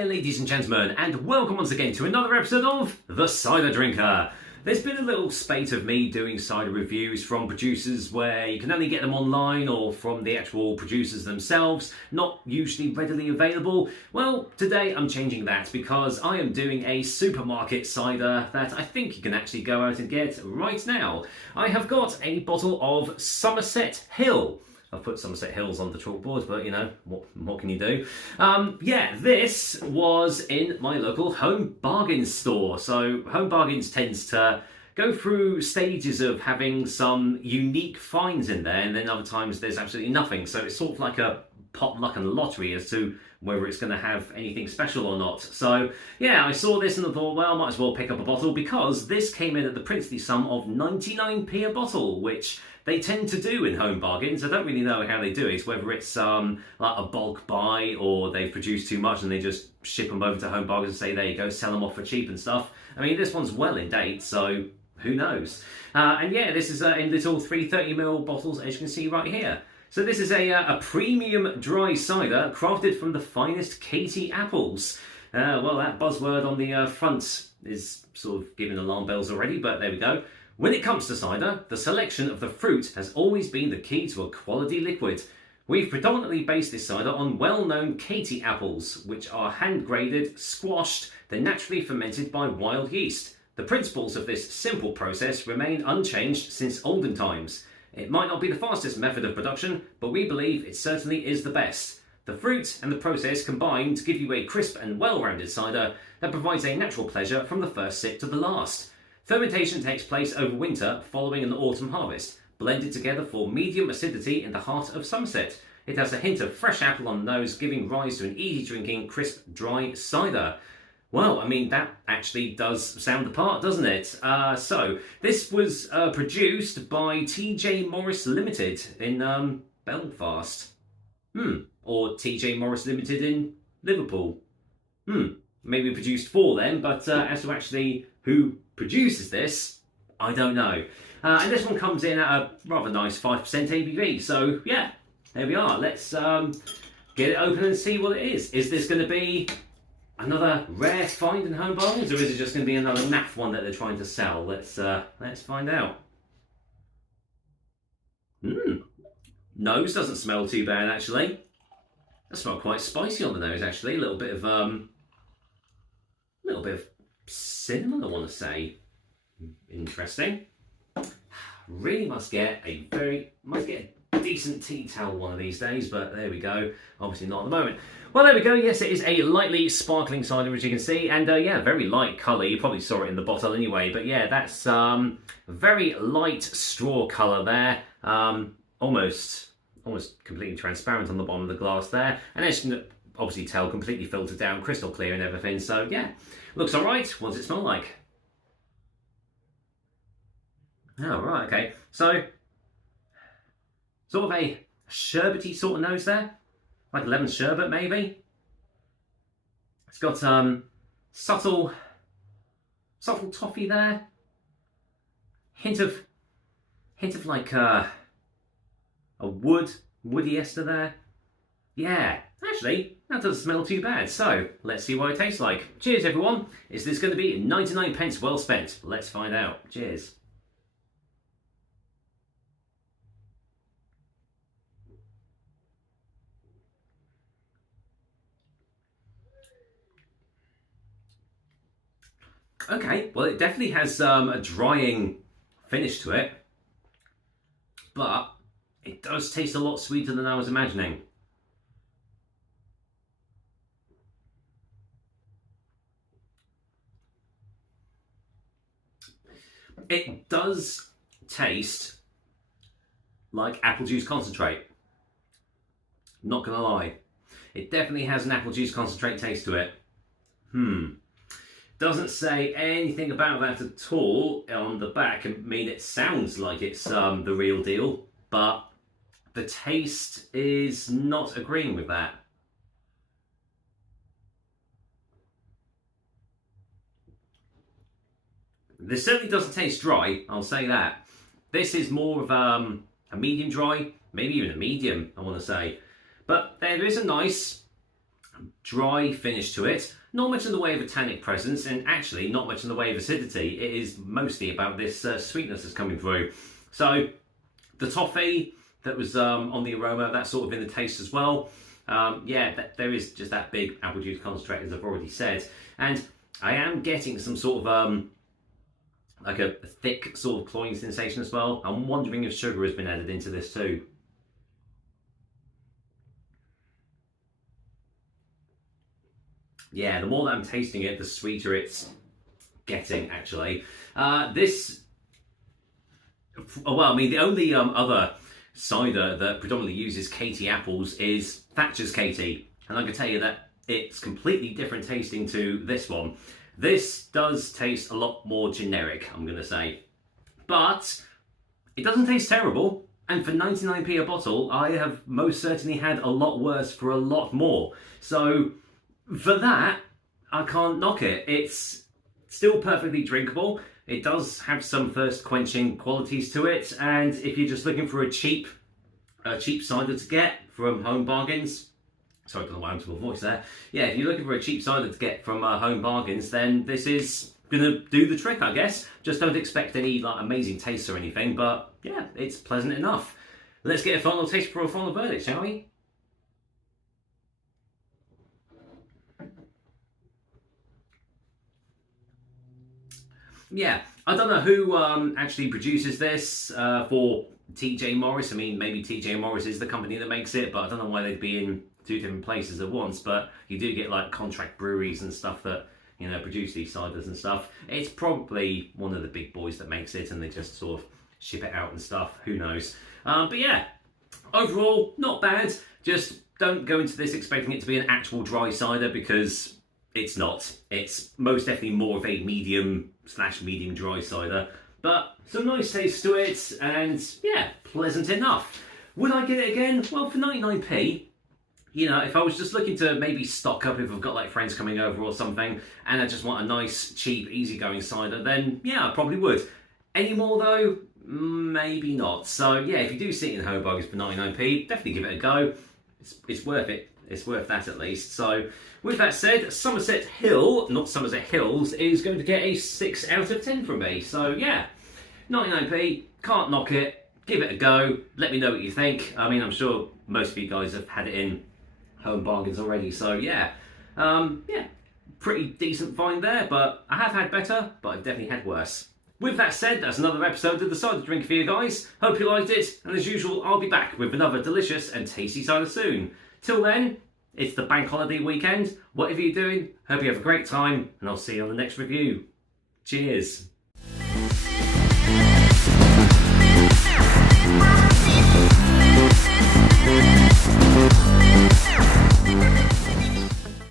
there, ladies and gentlemen, and welcome once again to another episode of The Cider Drinker. There's been a little spate of me doing cider reviews from producers where you can only get them online or from the actual producers themselves, not usually readily available. Well, today I'm changing that because I am doing a supermarket cider that I think you can actually go out and get right now. I have got a bottle of Somerset Hill. I've put Somerset Hills on the chalkboard, but you know, what can you do? Yeah, this was in my local Home Bargains store. So Home Bargains tends to go through stages of having some unique finds in there, and then other times there's absolutely nothing. So it's sort of like a potluck and lottery as to whether it's going to have anything special or not. So yeah, I saw this and I thought, well, I might as well pick up a bottle because this came in at the princely sum of 99p a bottle, which they tend to do in Home Bargains. I don't really know how they do it, whether it's like a bulk buy or they've produced too much and they just ship them over to Home Bargains and say, there you go, sell them off for cheap and stuff. I mean, this one's well in date, so who knows? And yeah, this is in little 330ml bottles, as you can see right here. So this is a premium dry cider crafted from the finest Katy apples. Well, that buzzword on the front is sort of giving alarm bells already, but there we go. When it comes to cider, the selection of the fruit has always been the key to a quality liquid. We've predominantly based this cider on well-known Katy apples, which are hand-graded, squashed, then naturally fermented by wild yeast. The principles of this simple process remain unchanged since olden times. It might not be the fastest method of production, but we believe it certainly is the best. The fruit and the process combine to give you a crisp and well-rounded cider that provides a natural pleasure from the first sip to the last. Fermentation takes place over winter following an autumn harvest, blended together for medium acidity in the heart of Somerset. It has a hint of fresh apple on the nose, giving rise to an easy-drinking, crisp, dry cider. Well, I mean, that actually does sound the part, doesn't it? So, this was produced by TJ Morris Limited in Belfast. Or TJ Morris Limited in Liverpool. Maybe produced for them, but as to actually who produces this, I don't know. And this one comes in at a rather nice 5% ABV. So, yeah, there we are. Let's get it open and see what it is. Is this going to be another rare find in Home Bargains, or is it just going to be another naff one that they're trying to sell? Let's find out. Nose doesn't smell too bad, actually. That smells quite spicy on the nose, actually. A little bit of cinnamon, I want to say. Interesting. Really must get a decent tea towel one of these days, but there we go. Obviously not at the moment. Well, there we go. Yes, it is a lightly sparkling cider, as you can see, and yeah, very light colour. You probably saw it in the bottle anyway, but yeah, that's very light straw colour there. Almost completely transparent on the bottom of the glass there, and as you can obviously tell, completely filtered down, crystal clear and everything. So yeah, looks all right. What does it smell like? Oh, right, okay. So, sort of a sherbety sort of nose there. Like lemon sherbet, maybe. It's got subtle toffee there. Hint of like a woody ester there. Yeah, actually, that doesn't smell too bad. So, let's see what it tastes like. Cheers, everyone. Is this going to be 99 pence well spent? Let's find out. Cheers. Okay, well, it definitely has a drying finish to it, but it does taste a lot sweeter than I was imagining. It does taste like apple juice concentrate. Not gonna lie. It definitely has an apple juice concentrate taste to it. Doesn't say anything about that at all on the back. I mean, it sounds like it's the real deal, but the taste is not agreeing with that. This certainly doesn't taste dry, I'll say that. This is more of a medium dry, maybe even a medium, I want to say. But there is a nice dry finish to it, not much in the way of a tannic presence, and actually not much in the way of acidity. It is mostly about this sweetness that's coming through. So the toffee that was on the aroma, that's sort of in the taste as well. Yeah, there is just that big apple juice concentrate, as I've already said. And I am getting some sort of like a thick sort of cloying sensation as well. I'm wondering if sugar has been added into this too. Yeah, the more that I'm tasting it, the sweeter it's getting, actually. This, well, I mean, the only other cider that predominantly uses Katie apples is Thatcher's Katie. And I can tell you that it's completely different tasting to this one. This does taste a lot more generic, I'm going to say. But it doesn't taste terrible. And for 99p a bottle, I have most certainly had a lot worse for a lot more. So for that, I can't knock it. It's still perfectly drinkable. It does have some thirst quenching qualities to it. And if you're just looking for a cheap cider to get from Home Bargains, sorry, I don't know why I'm to my voice there. Yeah, if you're looking for a cheap cider to get from Home Bargains, then this is gonna do the trick, I guess. Just don't expect any like amazing taste or anything, but yeah, it's pleasant enough. Let's get a final taste for a final verdict, shall we? Yeah, I don't know who actually produces this for TJ Morris. I mean, maybe TJ Morris is the company that makes it, but I don't know why they'd be in two different places at once. But you do get like contract breweries and stuff that, you know, produce these ciders and stuff. It's probably one of the big boys that makes it, and they just sort of ship it out and stuff. Who knows? But yeah, overall, not bad. Just don't go into this expecting it to be an actual dry cider, because it's not. It's most definitely more of a medium / medium dry cider, but some nice taste to it, and yeah, pleasant enough. Would I get it again? Well, for 99p, you know, if I was just looking to maybe stock up if I've got like friends coming over or something, and I just want a nice, cheap, easygoing cider, then yeah, I probably would. Any more though? Maybe not. So yeah, if you do see it in Home Bargains for 99p, definitely give it a go. It's worth it. It's worth that at least. So with that said, Somerset Hill, not Somerset Hills, is going to get a 6 out of 10 from me. So yeah, 99p, can't knock it. Give it a go. Let me know what you think. I mean, I'm sure most of you guys have had it in Home Bargains already. So yeah, yeah, pretty decent find there. But I have had better, but I've definitely had worse. With that said, that's another episode of the Cider Drink for you guys. Hope you liked it, and as usual, I'll be back with another delicious and tasty cider soon. Till then, it's the bank holiday weekend. Whatever you're doing, hope you have a great time, and I'll see you on the next review. Cheers.